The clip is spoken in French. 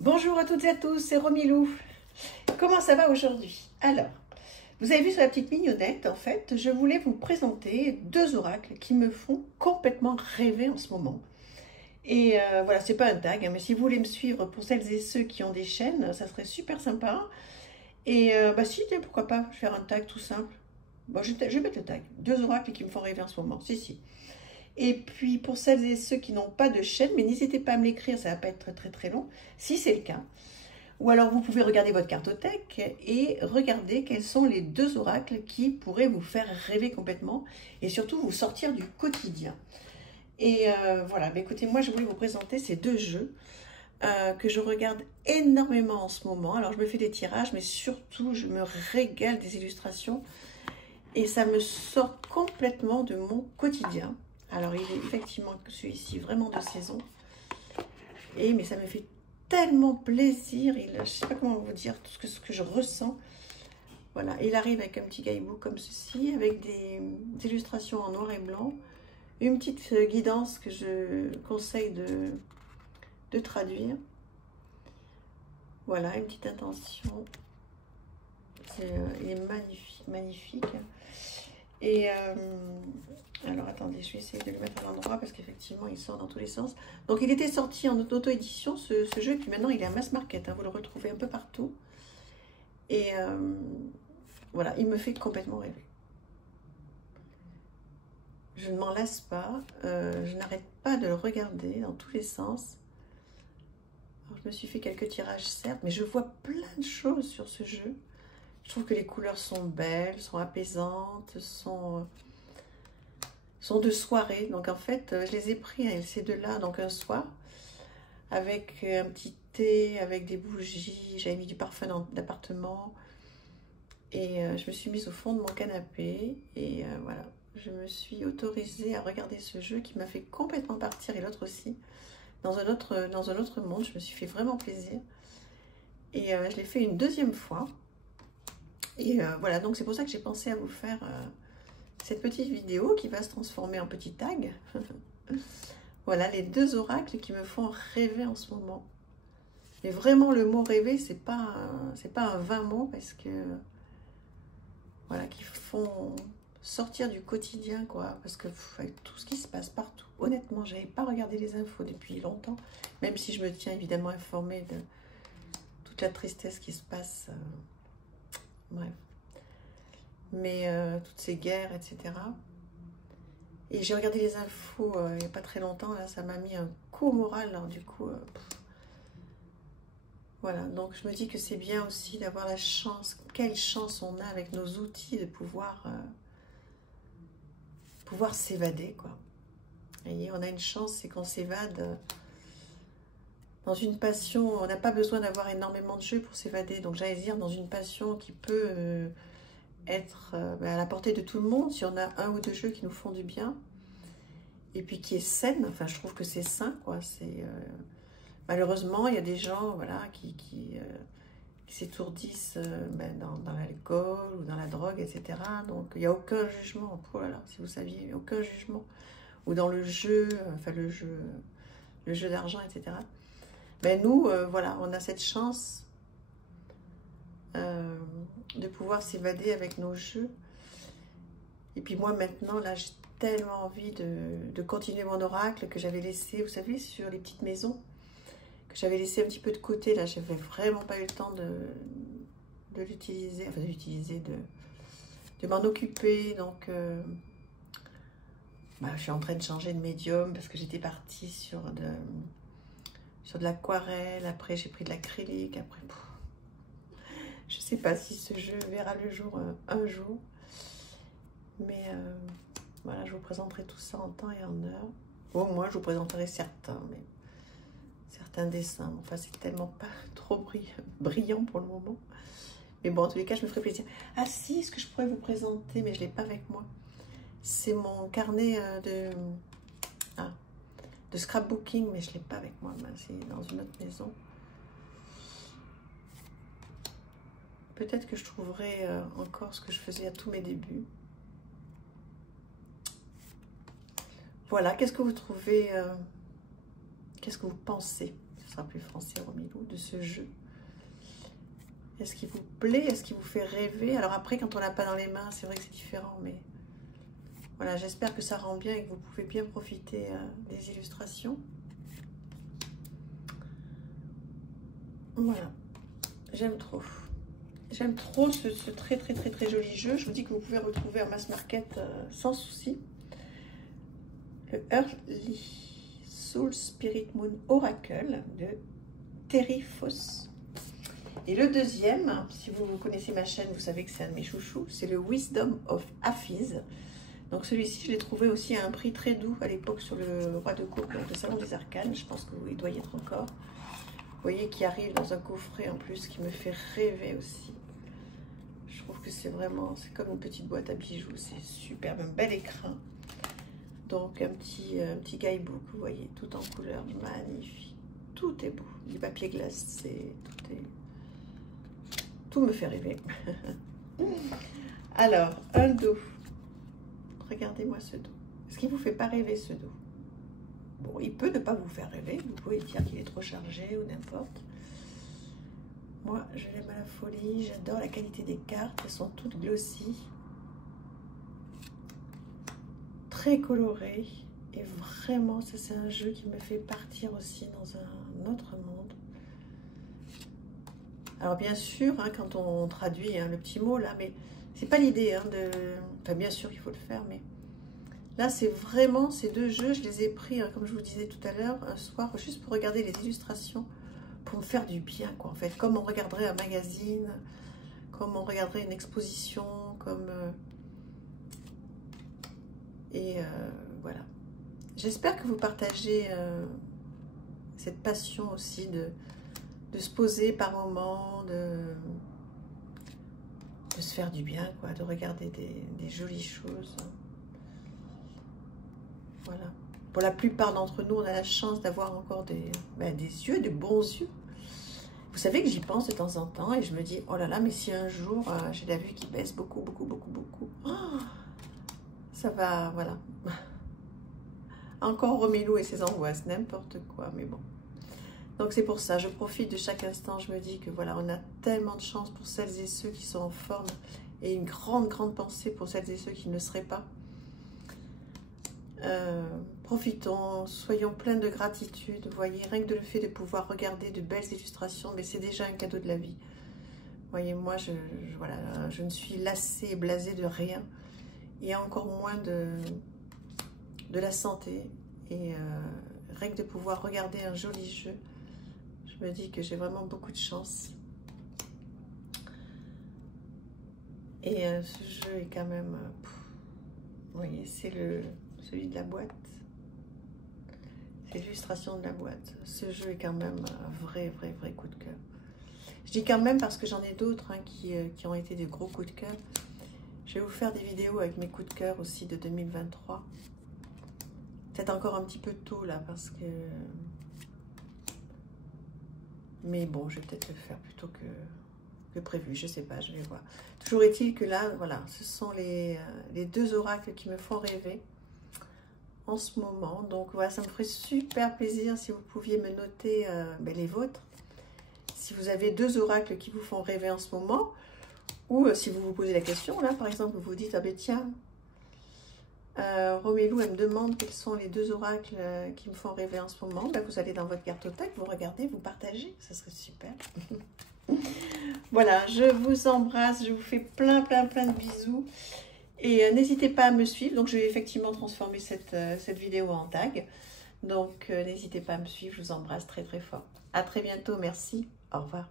Bonjour à toutes et à tous, c'est Romilou. Comment ça va aujourd'hui? Alors, vous avez vu sur la petite mignonnette, en fait, je voulais vous présenter deux oracles qui me font complètement rêver en ce moment. Et voilà, c'est pas un tag, hein, mais si vous voulez me suivre pour celles et ceux qui ont des chaînes, ça serait super sympa. Et bah si, tiens, pourquoi pas faire un tag tout simple. Bon, je vais mettre le tag. Deux oracles qui me font rêver en ce moment, si. Et puis pour celles et ceux qui n'ont pas de chaîne, mais n'hésitez pas à me l'écrire, ça va pas être très long, si c'est le cas. Ou alors vous pouvez regarder votre cartothèque et regarder quels sont les deux oracles qui pourraient vous faire rêver complètement et surtout vous sortir du quotidien. Et voilà, mais écoutez, moi je voulais vous présenter ces deux jeux que je regarde énormément en ce moment. Alors je me fais des tirages, mais surtout je me régale des illustrations et ça me sort complètement de mon quotidien. Alors il est effectivement celui-ci vraiment de saison, mais ça me fait tellement plaisir, je ne sais pas comment vous dire tout ce que je ressens. Voilà, il arrive avec un petit guidebook comme ceci, avec des illustrations en noir et blanc, une petite guidance que je conseille de traduire. Voilà, une petite intention. Il est magnifique. Et alors attendez, je vais essayer de le mettre à l'endroit parce qu'effectivement il sort dans tous les sens. Donc il était sorti en auto-édition ce jeu, et puis maintenant il est à mass market, hein, vous le retrouvez un peu partout. Et voilà, il me fait complètement rêver. Je ne m'en lasse pas, je n'arrête pas de le regarder dans tous les sens. Alors, je me suis fait quelques tirages certes, mais je vois plein de choses sur ce jeu. Je trouve que les couleurs sont belles, sont apaisantes, sont de soirée. Donc en fait, je les ai pris, hein, ces deux-là, donc un soir, avec un petit thé, avec des bougies, j'avais mis du parfum d'appartement. Et je me suis mise au fond de mon canapé et voilà, je me suis autorisée à regarder ce jeu qui m'a fait complètement partir, et l'autre aussi, dans un autre monde. Je me suis fait vraiment plaisir. Et je l'ai fait une deuxième fois. Et voilà, donc c'est pour ça que j'ai pensé à vous faire cette petite vidéo qui va se transformer en petit tag. Voilà les deux oracles qui me font rêver en ce moment. Et vraiment, le mot rêver, c'est pas un vain mot, parce que voilà, qui font sortir du quotidien, quoi. Parce que avec tout ce qui se passe partout, honnêtement, j'avais pas regardé les infos depuis longtemps, même si je me tiens évidemment informée de toute la tristesse qui se passe. Bref. Mais toutes ces guerres, etc. Et j'ai regardé les infos il n'y a pas très longtemps, là, ça m'a mis un coup au moral, alors du coup... voilà, donc je me dis que c'est bien aussi d'avoir la chance, quelle chance on a avec nos outils de pouvoir s'évader, quoi. Vous voyez, on a une chance, c'est qu'on s'évade dans une passion. On n'a pas besoin d'avoir énormément de jeux pour s'évader, donc j'allais dire dans une passion qui peut être à la portée de tout le monde, si on a un ou deux jeux qui nous font du bien, et puis qui est saine. Enfin, je trouve que c'est sain, quoi. C'est... malheureusement, il y a des gens, voilà, qui s'étourdissent dans l'alcool ou dans la drogue, etc. Donc, il n'y a aucun jugement. Oh là là, si vous saviez, il n'y a aucun jugement. Ou dans le jeu, enfin le jeu d'argent, etc. Mais nous, voilà, on a cette chance de pouvoir s'évader avec nos jeux. Et puis moi, maintenant, là, j'ai tellement envie de continuer mon oracle que j'avais laissé, vous savez, sur les petites maisons, que j'avais laissé un petit peu de côté. Là, j'avais vraiment pas eu le temps de l'utiliser, enfin de m'en occuper. Donc je suis en train de changer de médium parce que j'étais partie sur de l'aquarelle. Après j'ai pris de l'acrylique. Après je sais pas si ce jeu verra le jour un jour, mais voilà, je vous présenterai tout ça en temps et en heure. Bon, moi je vous présenterai certains dessins. Enfin, c'est tellement pas trop brillant pour le moment. Mais bon, en tous les cas, je me ferai plaisir. Ah si, ce que je pourrais vous présenter, mais je ne l'ai pas avec moi, c'est mon carnet de scrapbooking, mais je ne l'ai pas avec moi. C'est dans une autre maison. Peut-être que je trouverai encore ce que je faisais à tous mes débuts. Voilà, qu'est-ce que vous trouvez, qu'est-ce que vous pensez? ce sera plus français, Romilou, de ce jeu. Est-ce qu'il vous plaît? Est-ce qu'il vous fait rêver? Alors après, quand on l'a pas dans les mains, c'est vrai que c'est différent, mais voilà, j'espère que ça rend bien et que vous pouvez bien profiter des illustrations. Voilà, j'aime trop. J'aime trop ce très très joli jeu. Je vous dis que vous pouvez retrouver en mass market sans souci. Le Earthly Soul Spirit Moon Oracle de Terry Foss. Et le deuxième, si vous connaissez ma chaîne, vous savez que c'est un de mes chouchous, c'est le Wisdom of Hafiz. Donc celui-ci, je l'ai trouvé aussi à un prix très doux à l'époque sur le Roi de Coupe, le Salon des Arcanes. Je pense qu'il doit y être encore. Vous voyez qu'il arrive dans un coffret en plus qui me fait rêver aussi. Je trouve que c'est vraiment, c'est comme une petite boîte à bijoux, c'est superbe, un bel écrin. Donc un petit guidebook, vous voyez, tout en couleur, magnifique. Tout est beau, du papier glace, tout me fait rêver. Alors, un dos. Regardez-moi ce dos. Est-ce qu'il vous fait pas rêver ce dos? Bon, il peut ne pas vous faire rêver. Vous pouvez dire qu'il est trop chargé ou n'importe. Moi, je l'aime à la folie. J'adore la qualité des cartes. Elles sont toutes glossy. Très colorées. Et vraiment, ça c'est un jeu qui me fait partir aussi dans un autre monde. Alors bien sûr, hein, quand on traduit le petit mot là, mais c'est pas l'idée enfin bien sûr qu'il faut le faire, mais là c'est vraiment ces deux jeux, je les ai pris, comme je vous disais tout à l'heure, un soir, juste pour regarder les illustrations, pour me faire du bien, quoi, en fait, comme on regarderait un magazine, comme on regarderait une exposition, comme... voilà. J'espère que vous partagez cette passion aussi de se poser par moments, de se faire du bien, quoi, de regarder des jolies choses. Voilà. Pour la plupart d'entre nous, on a la chance d'avoir encore des yeux, des bons yeux. Vous savez que j'y pense de temps en temps et je me dis, oh là là, mais si un jour j'ai la vue qui baisse beaucoup, oh, ça va, voilà. Encore Romilou et ses angoisses, n'importe quoi, mais bon. Donc c'est pour ça, je profite de chaque instant, je me dis que voilà, on a tellement de chance pour celles et ceux qui sont en forme et une grande pensée pour celles et ceux qui ne seraient pas. Profitons, soyons pleins de gratitude, vous voyez, rien que le fait de pouvoir regarder de belles illustrations, mais c'est déjà un cadeau de la vie. Vous voyez, moi, voilà, je ne suis lassée et blasée de rien, et encore moins de la santé, et rien que de pouvoir regarder un joli jeu, je me dis que j'ai vraiment beaucoup de chance. Et ce jeu est quand même... vous voyez, c'est celui de la boîte. C'est l'illustration de la boîte. Ce jeu est quand même un vrai coup de cœur. Je dis quand même parce que j'en ai d'autres qui ont été des gros coups de cœur. Je vais vous faire des vidéos avec mes coups de cœur aussi de 2023. Peut-être encore un petit peu tôt là parce que... Mais bon, je vais peut-être le faire plutôt que prévu. Je sais pas, je vais voir. Toujours est-il que là, voilà, ce sont les deux oracles qui me font rêver en ce moment. Donc voilà, ça me ferait super plaisir si vous pouviez me noter les vôtres. Si vous avez deux oracles qui vous font rêver en ce moment, ou si vous vous posez la question, là par exemple, vous vous dites, ah ben tiens, Romilou, elle me demande quels sont les deux oracles qui me font rêver en ce moment. Ben, vous allez dans votre cartothèque, vous regardez, vous partagez, ça serait super. Voilà, je vous embrasse, je vous fais plein de bisous. Et n'hésitez pas à me suivre. Donc, je vais effectivement transformer cette vidéo en tag. Donc, n'hésitez pas à me suivre. Je vous embrasse très fort. À très bientôt. Merci. Au revoir.